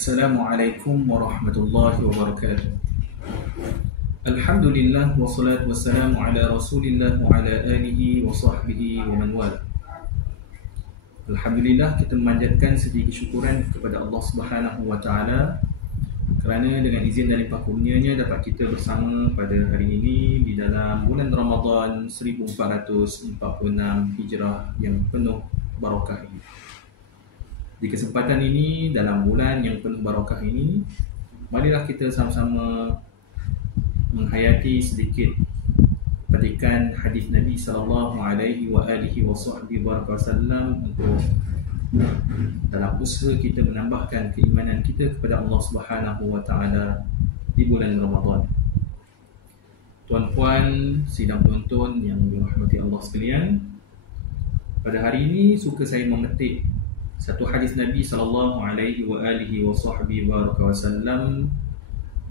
Assalamualaikum warahmatullahi wabarakatuh. Alhamdulillah wassalatu wassalamu ala Rasulillah wa ala alihi wa sahbihi wa man wala. Alhamdulillah, kita memanjatkan segi kesyukuran kepada Allah Subhanahu wa taala kerana dengan izin dan limpah kurnianya dapat kita bersama pada hari ini di dalam bulan Ramadan 1446 Hijrah yang penuh barakah ini. Di kesempatan ini, dalam bulan yang penuh barakah ini, marilah kita sama-sama menghayati sedikit petikan hadis Nabi sallallahu alaihi wasallam untuk dalam usaha kita menambahkan keimanan kita kepada Allah Subhanahu wa taala di bulan Ramadan. Tuan-puan, sidang penonton yang dirahmati Allah sekalian, pada hari ini suka saya memetik satu hadis Nabi sallallahu alaihi wasallam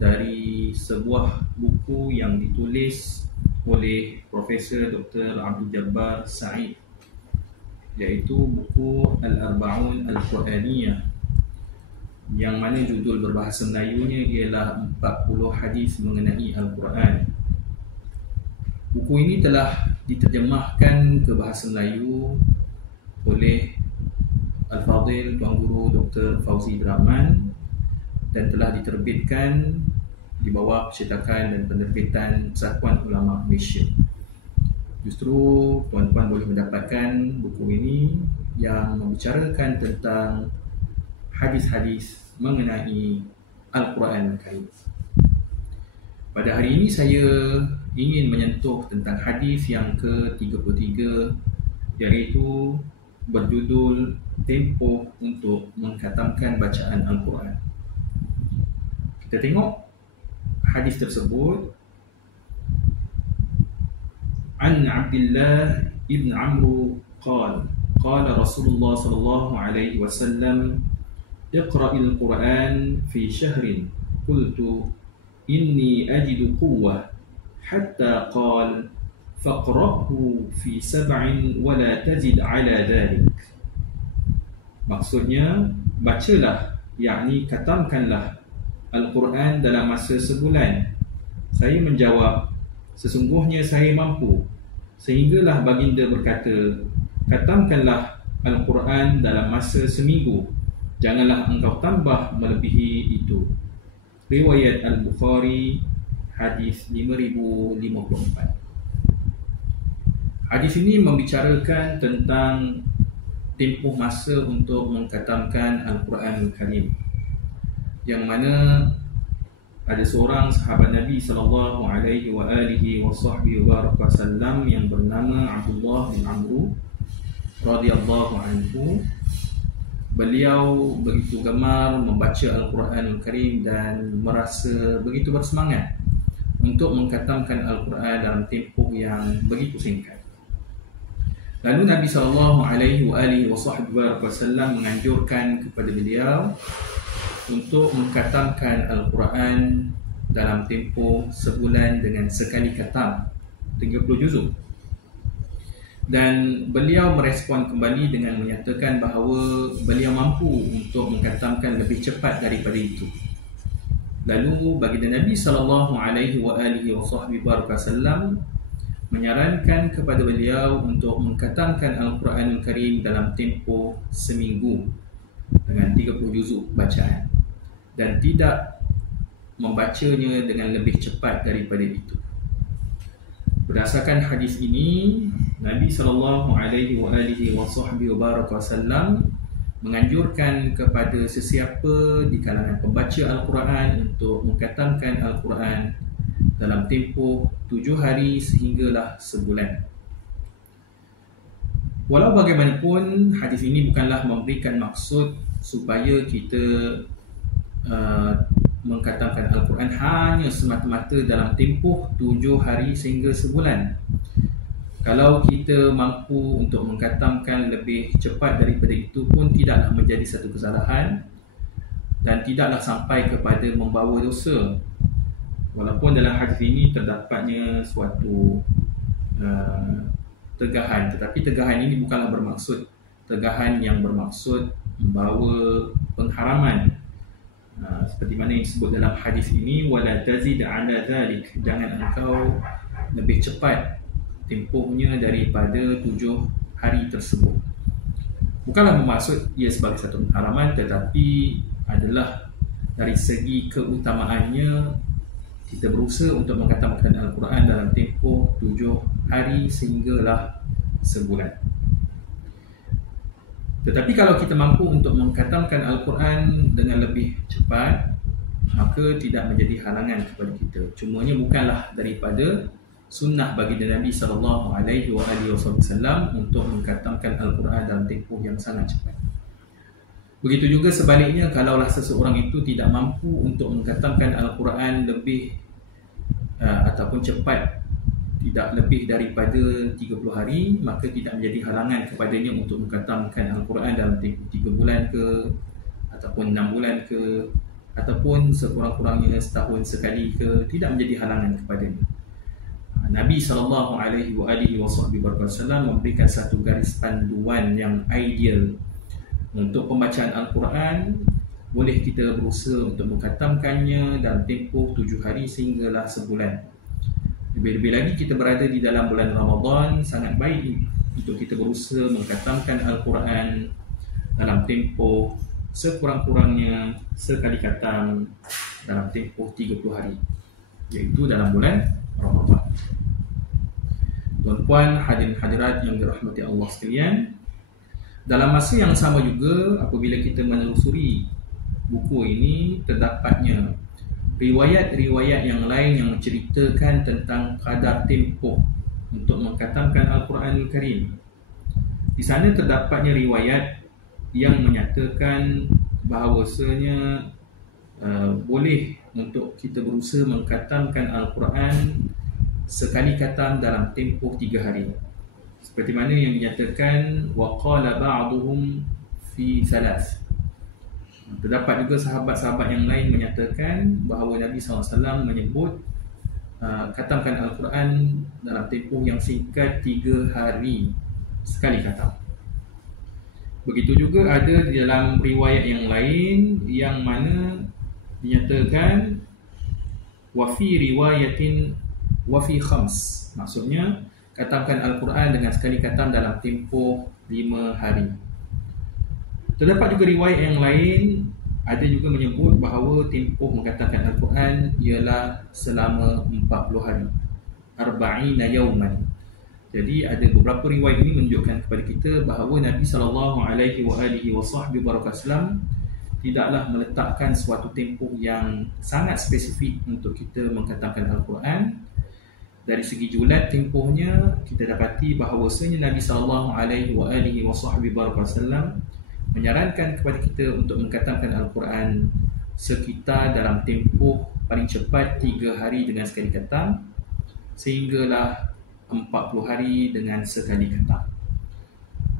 dari sebuah buku yang ditulis oleh Profesor Dr. Abdul Jabbar Sa'id, iaitu buku Al-Arba'un Al-Quraniyah, yang mana judul berbahasa Melayunya ialah 40 hadis mengenai Al-Quran. Buku ini telah diterjemahkan ke bahasa Melayu oleh Al-Fadhil Tuan Guru Dr. Fauzi Rahman dan telah diterbitkan di bawah percetakan dan penerbitan Persatuan Ulama Malaysia. Justru tuan-tuan boleh mendapatkan buku ini yang membicarakan tentang hadis-hadis mengenai Al-Quran Karim. Pada hari ini saya ingin menyentuh tentang hadis yang ke-33, iaitu berjudul tempoh untuk mengkhatamkan bacaan Al-Quran. Kita tengok hadis tersebut. An Abdullah ibn Amr qala Rasulullah sallallahu alaihi wasallam iqra'il Quran fi syahrin qultu inni ajidu quwwah hatta qala faqra'hu fi sab'in wa la tazid ala dhalik. Maksudnya, bacalah, yakni khatamkanlah Al-Quran dalam masa sebulan. Saya menjawab, sesungguhnya saya mampu. Sehinggalah baginda berkata, khatamkanlah Al-Quran dalam masa seminggu. Janganlah engkau tambah melebihi itu. Riwayat Al-Bukhari, hadis 5054. Hadis ini membicarakan tentang tempoh masa untuk mengkhatamkan Al-Quran Al-Karim, yang mana ada seorang sahabat Nabi sallallahu alaihi wasallam yang bernama Abdullah bin Amr radhiyallahu anhu. Beliau begitu gemar membaca Al-Quran Al-Karim dan merasa begitu bersemangat untuk mengkhatamkan Al-Quran dalam tempoh yang begitu singkat. Lalu Nabi SAW menganjurkan kepada beliau untuk mengkhatamkan Al-Quran dalam tempoh sebulan dengan sekali khatam 30 juzuk. Dan beliau merespon kembali dengan menyatakan bahawa beliau mampu untuk mengkhatamkan lebih cepat daripada itu. Lalu baginda Nabi SAW menyarankan kepada beliau untuk mengkhatamkan Al-Quran Al-Karim dalam tempoh seminggu dengan 30 juzuk bacaan, dan tidak membacanya dengan lebih cepat daripada itu. Berdasarkan hadis ini, Nabi SAW menganjurkan kepada sesiapa di kalangan pembaca Al-Quran untuk mengkhatamkan Al-Quran dalam tempoh 7 hari sehinggalah sebulan. Walau bagaimanapun, hadis ini bukanlah memberikan maksud supaya kita mengkhatamkan Al-Quran hanya semata-mata dalam tempoh 7 hari sehingga sebulan. Kalau kita mampu untuk mengkhatamkan lebih cepat daripada itu pun tidaklah menjadi satu kesalahan dan tidaklah sampai kepada membawa dosa. Walaupun dalam hadis ini terdapatnya suatu tegahan, tetapi tegahan ini bukanlah bermaksud tegahan yang bermaksud membawa pengharaman. Seperti mana yang disebut dalam hadis ini, wala tazid ala dhalik, jangan engkau lebih cepat tempohnya daripada 7 hari tersebut. Bukanlah bermaksud ia sebagai satu pengharaman, tetapi adalah dari segi keutamaannya kita berusaha untuk mengkhatamkan Al-Quran dalam tempoh 7 hari sehinggalah sebulan. Tetapi kalau kita mampu untuk mengkhatamkan Al-Quran dengan lebih cepat, maka tidak menjadi halangan kepada kita. Cumanya bukanlah daripada sunnah bagi Nabi SAW untuk mengkhatamkan Al-Quran dalam tempoh yang sangat cepat. Begitu juga sebaliknya, kalaulah seseorang itu tidak mampu untuk mengkhatamkan Al-Quran lebih ataupun cepat, tidak lebih daripada 30 hari, maka tidak menjadi halangan kepadanya untuk mengkhatamkan Al-Quran dalam tempoh 3 bulan ke, ataupun 6 bulan ke, ataupun sekurang-kurangnya setahun sekali ke, tidak menjadi halangan kepadanya. Nabi SAW memberikan satu garis panduan yang ideal untuk pembacaan Al-Quran. Boleh kita berusaha untuk mengkhatamkannya dalam tempoh 7 hari sehinggalah sebulan. Lebih-lebih lagi kita berada di dalam bulan Ramadan, sangat baik untuk kita berusaha mengkhatamkan Al-Quran dalam tempoh sekurang-kurangnya sekali khatam dalam tempoh 30 hari, iaitu dalam bulan Ramadan. Tuan-puan, hadirin-hadirat yang dirahmati Allah sekalian, dalam masa yang sama juga apabila kita menelusuri buku ini, terdapatnya riwayat-riwayat yang lain yang menceritakan tentang kadar tempoh untuk mengkhatamkan Al-Quranul Karim. Di sana terdapatnya riwayat yang menyatakan bahawasanya boleh untuk kita berusaha mengkhatamkan Al-Quran sekali khatam dalam tempoh 3 hari. Seperti mana yang dinyatakan waqala ba'duhum fi thalath. Terdapat juga sahabat-sahabat yang lain menyatakan bahawa Nabi SAW menyebut khatamkan Al-Quran dalam tempoh yang singkat 3 hari sekali khatam. Begitu juga ada di dalam riwayat yang lain yang mana dinyatakan wa fi riwayatin wa fi khams, maksudnya khatamkan Al-Quran dengan sekali khatam dalam tempoh 5 hari. Terdapat juga riwayat yang lain, ada juga menyebut bahawa tempoh mengkhatamkan Al-Quran ialah selama 40 hari, arba'ina yawman. Jadi ada beberapa riwayat ini menunjukkan kepada kita bahawa Nabi SAW tidaklah meletakkan suatu tempoh yang sangat spesifik untuk kita mengkhatamkan Al-Quran. Dari segi julat tempohnya, kita dapati bahawasanya Nabi SAW menyarankan kepada kita untuk mengkhatamkan Al-Quran sekitar dalam tempoh paling cepat 3 hari dengan sekali khatam, sehinggalah 40 hari dengan sekali khatam.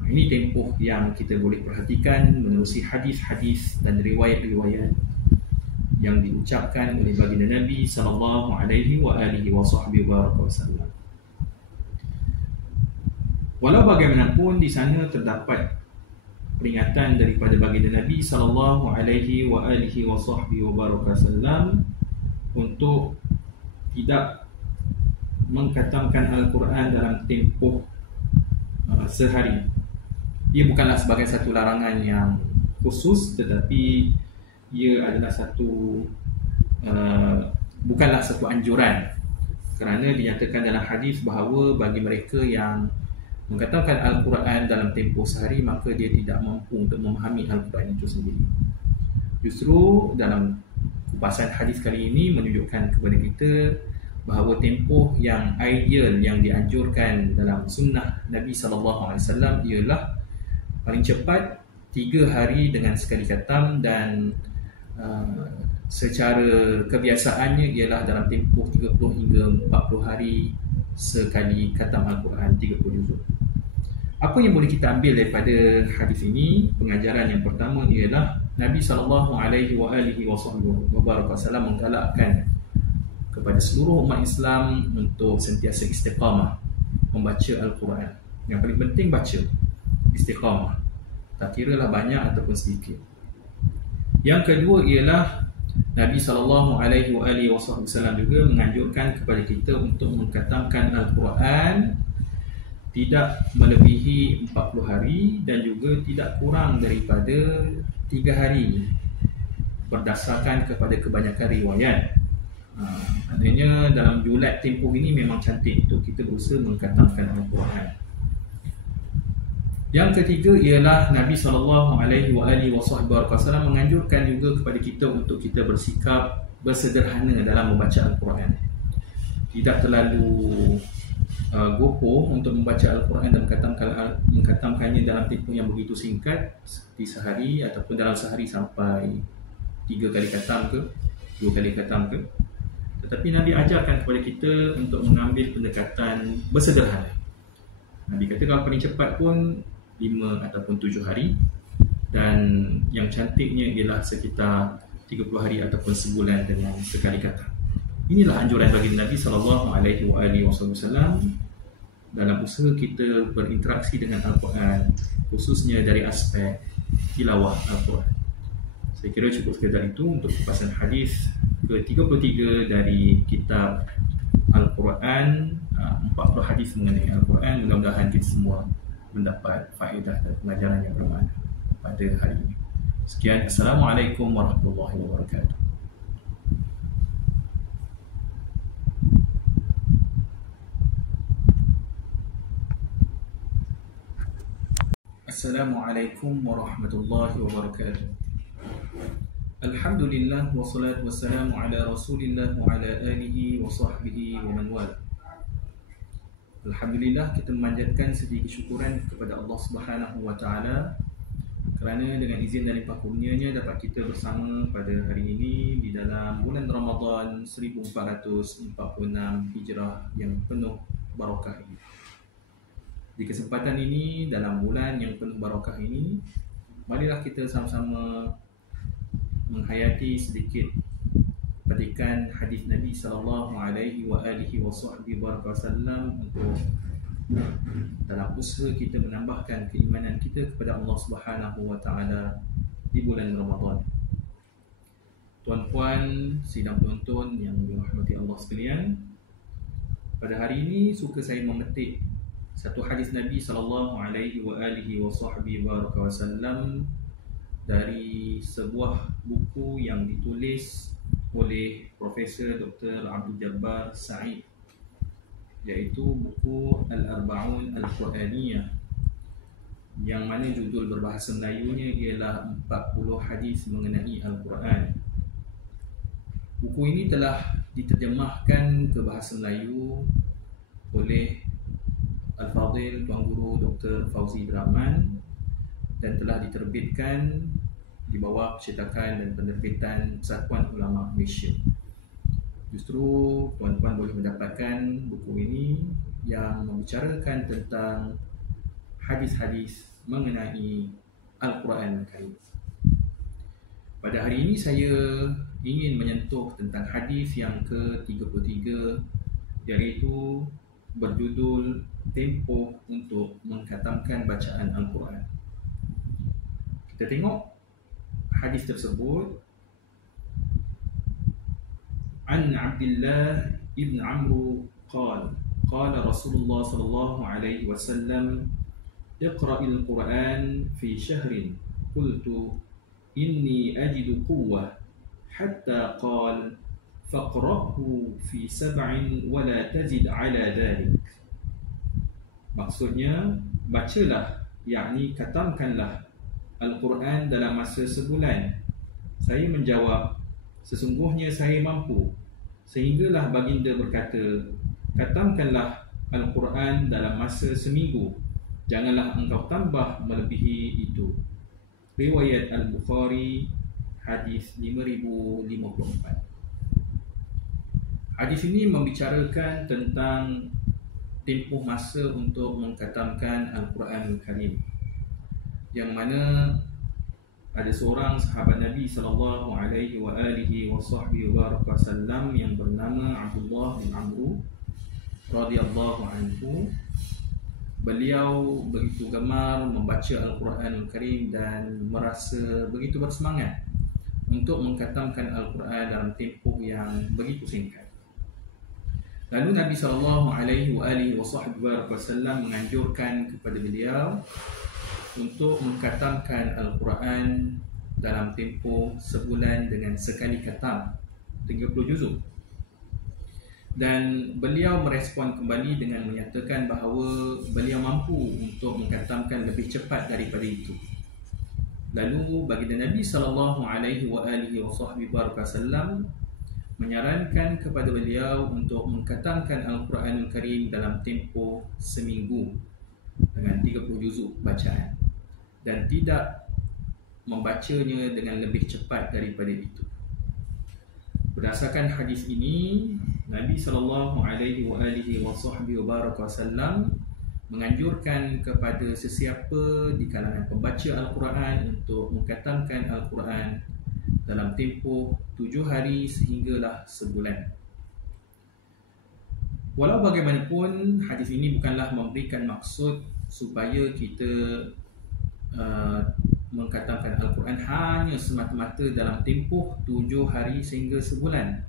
Ini tempoh yang kita boleh perhatikan menerusi hadis-hadis dan riwayat-riwayat yang diucapkan oleh baginda Nabi SAW. Walau bagaimanapun, di sana terdapat peringatan daripada baginda Nabi SAW untuk tidak mengkhatamkan Al-Quran dalam tempoh sehari. Ia bukanlah sebagai satu larangan yang khusus, tetapi ia adalah bukanlah satu anjuran, kerana dinyatakan dalam hadis bahawa bagi mereka yang mengkhatamkan Al-Quran dalam tempoh sehari, maka dia tidak mampu untuk memahami Al-Quran itu sendiri. Justru dalam kupasan hadis kali ini menunjukkan kepada kita bahawa tempoh yang ideal yang dianjurkan dalam sunnah Nabi SAW ialah paling cepat 3 hari dengan sekali khatam, dan secara kebiasaannya ialah dalam tempoh 30 hingga 40 hari sekali khatam Al-Quran 30 juzuk. Apa yang boleh kita ambil daripada hadis ini? Pengajaran yang pertama ialah Nabi SAW menggalakkan kepada seluruh umat Islam untuk sentiasa istiqamah membaca Al-Quran. Yang paling penting baca, istiqamah, tak kiralah banyak ataupun sedikit. Yang kedua ialah Nabi SAW juga menganjurkan kepada kita untuk mengkhatamkan Al-Quran tidak melebihi 40 hari dan juga tidak kurang daripada 3 hari berdasarkan kepada kebanyakan riwayat. Maknanya dalam julat tempoh ini memang cantik untuk kita berusaha mengkhatamkan Al-Quran. Yang ketiga ialah Nabi SAW menganjurkan juga kepada kita untuk kita bersikap bersederhana dalam membaca Al-Quran. Tidak terlalu gopoh untuk membaca Al-Quran dan mengkhatamkannya dalam tempoh yang begitu singkat seperti sehari ataupun dalam sehari sampai 3 kali khatam ke 2 kali khatam ke. Tetapi Nabi ajarkan kepada kita untuk mengambil pendekatan bersederhana. Nabi kata kalau paling cepat pun 5 ataupun 7 hari, dan yang cantiknya ialah sekitar 30 hari ataupun sebulan dengan sekali khatam. Inilah anjuran bagi Nabi SAW dalam usaha kita berinteraksi dengan Al-Quran, khususnya dari aspek tilawah Al-Quran. Saya kira cukup sekadar itu untuk kupasan hadis ke-33 dari kitab Al-Quran, 40 hadis mengenai Al-Quran. Mudah-mudahan kita semua mendapat faedah dan pelajaran yang bermakna pada hari ini. Sekian, Assalamualaikum warahmatullahi wabarakatuh. Assalamualaikum warahmatullahi wabarakatuh. Alhamdulillah wassalatu wassalamu ala Rasulillah wa ala alihi wa sahbihi wa man wala. Alhamdulillah, kita memanjatkan segi kesyukuran kepada Allah Subhanahu wa taala kerana dengan izin dan limpah kurnia-Nya dapat kita bersama pada hari ini di dalam bulan Ramadan 1446 Hijrah yang penuh barakah ini. Di kesempatan ini, dalam bulan yang penuh barakah ini, marilah kita sama-sama menghayati sedikit petikan hadis Nabi SAW untuk dalam usaha kita menambahkan keimanan kita kepada Allah Subhanahu wa taala di bulan Ramadan. Tuan-puan sidang penonton yang dirahmati Allah sekalian, pada hari ini suka saya memetik satu hadis Nabi SAW dari sebuah buku yang ditulis oleh Profesor Dr. Abdul Jabbar Sa'id, iaitu buku Al-Arba'un Al-Quraniyah, yang mana judul berbahasa Melayunya ialah 40 hadis mengenai Al-Quran. Buku ini telah diterjemahkan ke bahasa Melayu oleh Al-Fadhil Tuan Guru Dr. Fauzi Rahman dan telah diterbitkan di bawah percetakan dan penerbitan Persatuan Ulama Malaysia. Justru tuan-tuan boleh mendapatkan buku ini yang membicarakan tentang hadis-hadis mengenai Al-Quran Karim. Pada hari ini saya ingin menyentuh tentang hadis yang ke-33, iaitu berjudul tempoh untuk mengkhatamkan bacaan Al-Quran. Kita tengok hadis tersebut. An Abdullah ibn Amr qala Rasulullah sallallahu alaihi wasallam iqra'il Quran fi shahrin qultu inni ajidu quwwah hatta qala faqra'hu fi sab'in wa la tazid ala dhalik. Maksudnya, bacalah, yakni khatamkanlah Al-Quran dalam masa sebulan. Saya menjawab, sesungguhnya saya mampu. Sehinggalah baginda berkata, khatamkanlah Al-Quran dalam masa seminggu. Janganlah engkau tambah melebihi itu. Riwayat Al-Bukhari, hadis 5054. Hadis ini membicarakan tentang tempoh masa untuk mengkhatamkan Al-Quran Al-Karim, yang mana ada seorang sahabat Nabi SAW yang bernama Abdullah bin Amr radhiyallahu anhu. Beliau begitu gemar membaca Al-Quran Al-Karim dan merasa begitu bersemangat untuk mengkhatamkan Al-Quran dalam tempoh yang begitu singkat. Lalu Nabi SAW menganjurkan kepada beliau untuk mengkhatamkan Al-Quran dalam tempoh sebulan dengan sekali khatam 30 juzuk. Dan beliau merespon kembali dengan menyatakan bahawa beliau mampu untuk mengkhatamkan lebih cepat daripada itu. Lalu baginda Nabi SAW menyarankan kepada beliau untuk mengkhatamkan Al-Quranul Karim dalam tempoh seminggu dengan 30 juzuk bacaan dan tidak membacanya dengan lebih cepat daripada itu. Berdasarkan hadis ini, Nabi SAW menganjurkan kepada sesiapa di kalangan pembaca Al-Quran untuk mengkhatamkan Al-Quran dalam tempoh 7 hari sehinggalah sebulan. Walau bagaimanapun, hadis ini bukanlah memberikan maksud supaya kita mengkhatamkan Al-Quran hanya semata-mata dalam tempoh 7 hari sehingga sebulan.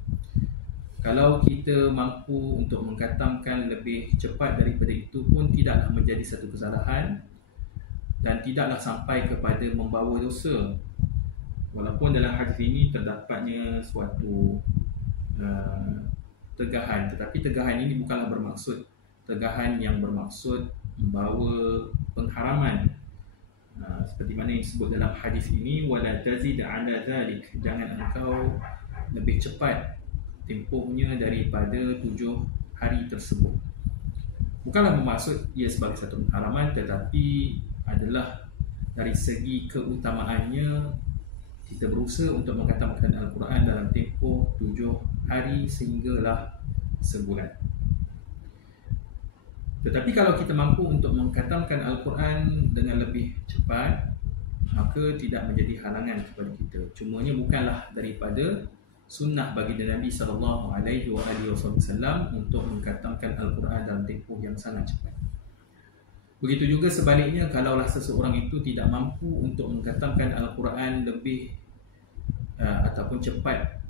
Kalau kita mampu untuk mengkhatamkan lebih cepat daripada itu pun tidaklah menjadi satu kesalahan dan tidaklah sampai kepada membawa dosa. Walaupun dalam hadis ini terdapatnya suatu tegahan, tetapi tegahan ini bukanlah bermaksud tegahan yang bermaksud membawa pengharaman. Seperti mana yang disebut dalam hadis ini, wala tazid ala zalik, jangan engkau lebih cepat tempohnya daripada 7 hari tersebut. Bukanlah bermaksud ia sebagai satu pengharaman, tetapi adalah dari segi keutamaannya kita berusaha untuk mengkhatamkan Al-Quran dalam tempoh 7 hari sehinggalah sebulan. Tetapi kalau kita mampu untuk mengkhatamkan Al-Quran dengan lebih cepat, maka tidak menjadi halangan kepada kita. Cumanya bukanlah daripada sunnah baginda Nabi SAW untuk mengkhatamkan Al-Quran dalam tempoh yang sangat cepat. Begitu juga sebaliknya, kalaulah seseorang itu tidak mampu untuk mengkhatamkan Al-Quran lebih ataupun cepat,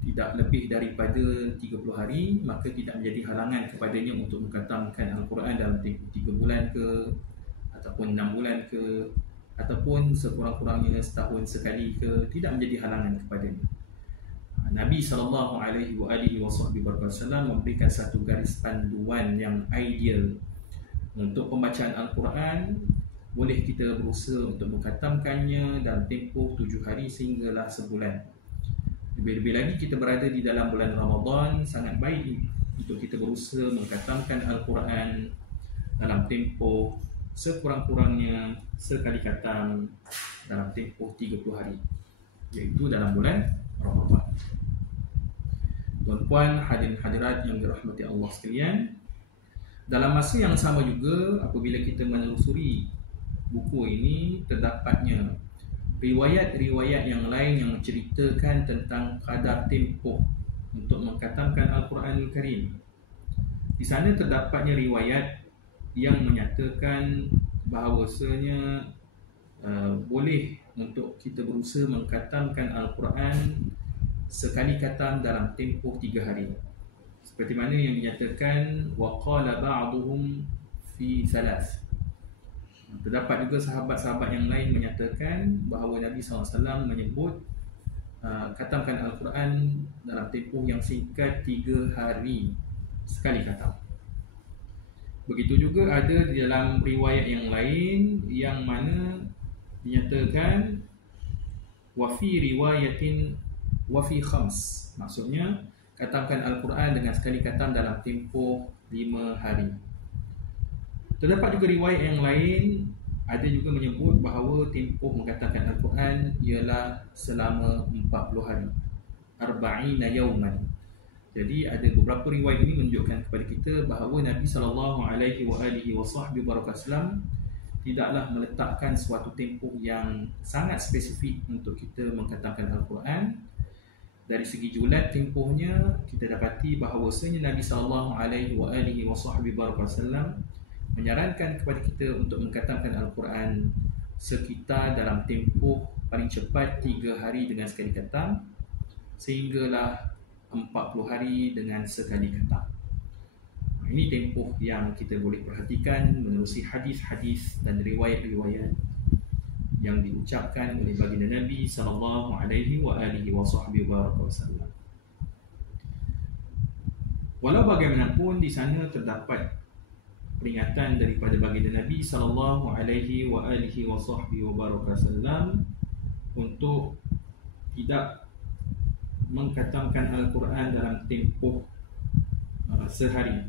tidak lebih daripada 30 hari, maka tidak menjadi halangan kepadanya untuk mengkhatamkan Al-Quran dalam tempoh 3 bulan ke, ataupun 6 bulan ke, ataupun sekurang-kurangnya setahun sekali ke, tidak menjadi halangan kepadanya. Nabi SAW memberikan satu garis panduan yang ideal untuk pembacaan Al-Quran. Boleh kita berusaha untuk mengkhatamkannya dalam tempoh 7 hari sehinggalah sebulan. Lebih-lebih lagi kita berada di dalam bulan Ramadan, sangat baik untuk kita berusaha mengkhatamkan Al-Quran dalam tempoh sekurang-kurangnya sekali khatam dalam tempoh 30 hari, iaitu dalam bulan Ramadan. Tuan-puan, hadirin-hadirat yang dirahmati Allah sekalian, dalam masa yang sama juga apabila kita menelusuri buku ini, terdapatnya riwayat-riwayat yang lain yang menceritakan tentang kadar tempoh untuk mengkhatamkan Al-Quranul Karim. Di sana terdapatnya riwayat yang menyatakan bahawasanya boleh untuk kita berusaha mengkhatamkan Al-Quran sekali khatam dalam tempoh 3 hari. Seperti mana yang dinyatakan waqala ba'duhum fi thalath. Terdapat juga sahabat-sahabat yang lain menyatakan bahawa Nabi SAW menyebut khatamkan Al-Quran dalam tempoh yang singkat 3 hari sekali khatam. Begitu juga ada di dalam riwayat yang lain yang mana dinyatakan wa fi riwayatin wa fi khams, maksudnya khatamkan Al-Quran dengan sekali khatam dalam tempoh 5 hari. Terdapat juga riwayat yang lain ada juga menyebut bahawa tempoh mengkhatamkan Al-Quran ialah selama 40 hari, arba'ina yawman. Jadi ada beberapa riwayat ini menunjukkan kepada kita bahawa Nabi SAW tidaklah meletakkan suatu tempoh yang sangat spesifik untuk kita mengkhatamkan Al-Quran. Dari segi julat tempohnya, kita dapati bahawasanya Nabi SAW menyarankan kepada kita untuk mengkhatamkan Al-Quran sekitar dalam tempoh paling cepat 3 hari dengan sekali khatam sehinggalah 40 hari dengan sekali khatam. Ini tempoh yang kita boleh perhatikan menerusi hadis-hadis dan riwayat-riwayat yang diucapkan oleh baginda Nabi sallallahu alaihi wa alihi wasallam. Walau bagaimanapun di sana terdapat peringatan daripada baginda Nabi sallallahu alaihi wa alihi wasallam untuk tidak mengkhatamkan Al-Quran dalam tempoh sehari.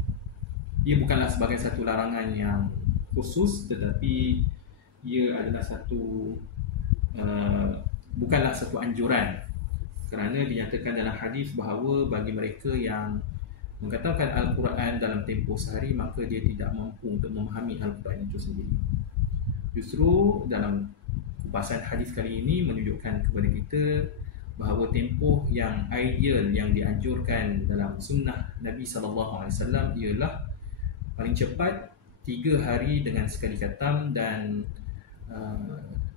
Ia bukanlah sebagai satu larangan yang khusus, tetapi ia adalah bukanlah satu anjuran, kerana dinyatakan dalam hadis bahawa bagi mereka yang mengkhatamkan Al-Quran dalam tempoh sehari, maka dia tidak mampu untuk memahami Al-Quran itu sendiri. Justru dalam kupasan hadis kali ini menunjukkan kepada kita bahawa tempoh yang ideal yang dianjurkan dalam sunnah Nabi SAW ialah paling cepat 3 hari dengan sekali khatam, dan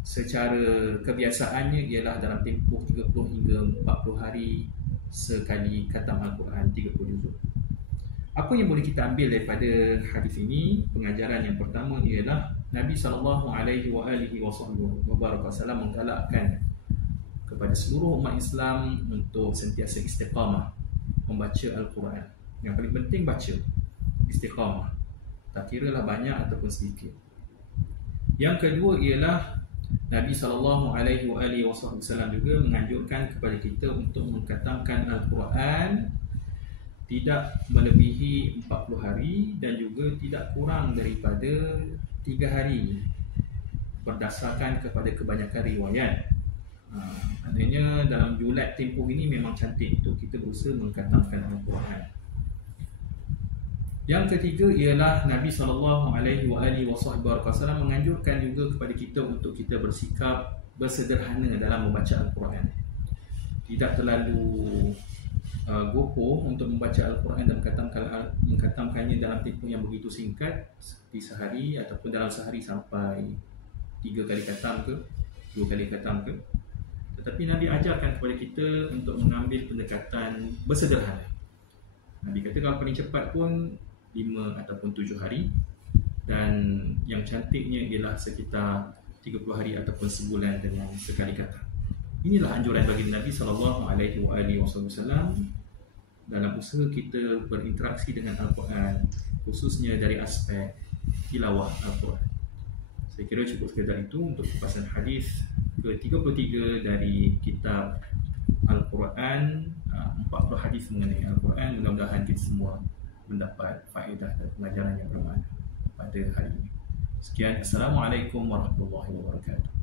secara kebiasaannya ialah dalam tempoh 30 hingga 40 hari sekali khatam Al-Quran 30 juzuk. Apa yang boleh kita ambil daripada hadis ini? Pengajaran yang pertama ialah Nabi SAW menggalakkan kepada seluruh umat Islam untuk sentiasa istiqamah membaca Al-Quran. Yang paling penting baca, istiqamah, tak kira lah banyak ataupun sedikit. Yang kedua ialah Nabi SAW juga menganjurkan kepada kita untuk mengkhatamkan Al-Quran tidak melebihi 40 hari dan juga tidak kurang daripada 3 hari berdasarkan kepada kebanyakan riwayat. Maknanya dalam julat tempoh ini memang cantik untuk kita berusaha mengkhatamkan Al-Quran. Yang ketiga ialah Nabi SAW menganjurkan juga kepada kita untuk kita bersikap bersederhana dalam membaca Al-Quran. Tidak terlalu gopoh untuk membaca Al-Quran dan mengkhatamkannya dalam tempoh yang begitu singkat seperti sehari ataupun dalam sehari sampai 3 kali khatam ke 2 kali khatam ke. Tetapi Nabi ajarkan kepada kita untuk mengambil pendekatan bersederhana. Nabi kata kalau paling cepat pun 5 ataupun 7 hari, dan yang cantiknya ialah sekitar 30 hari ataupun sebulan dengan sekali khatam. Inilah anjuran bagi Nabi SAW dalam usaha kita berinteraksi dengan Al-Quran, khususnya dari aspek tilawah Al-Quran. Saya kira cukup sekadar itu untuk kupasan hadis ke-33 dari kitab Al-Quran, 40 hadis mengenai Al-Quran. Mudah-mudahan kita semua mendapat faedah dan pengajaran yang bermakna pada hari ini. Sekian, Assalamualaikum warahmatullahi wabarakatuh.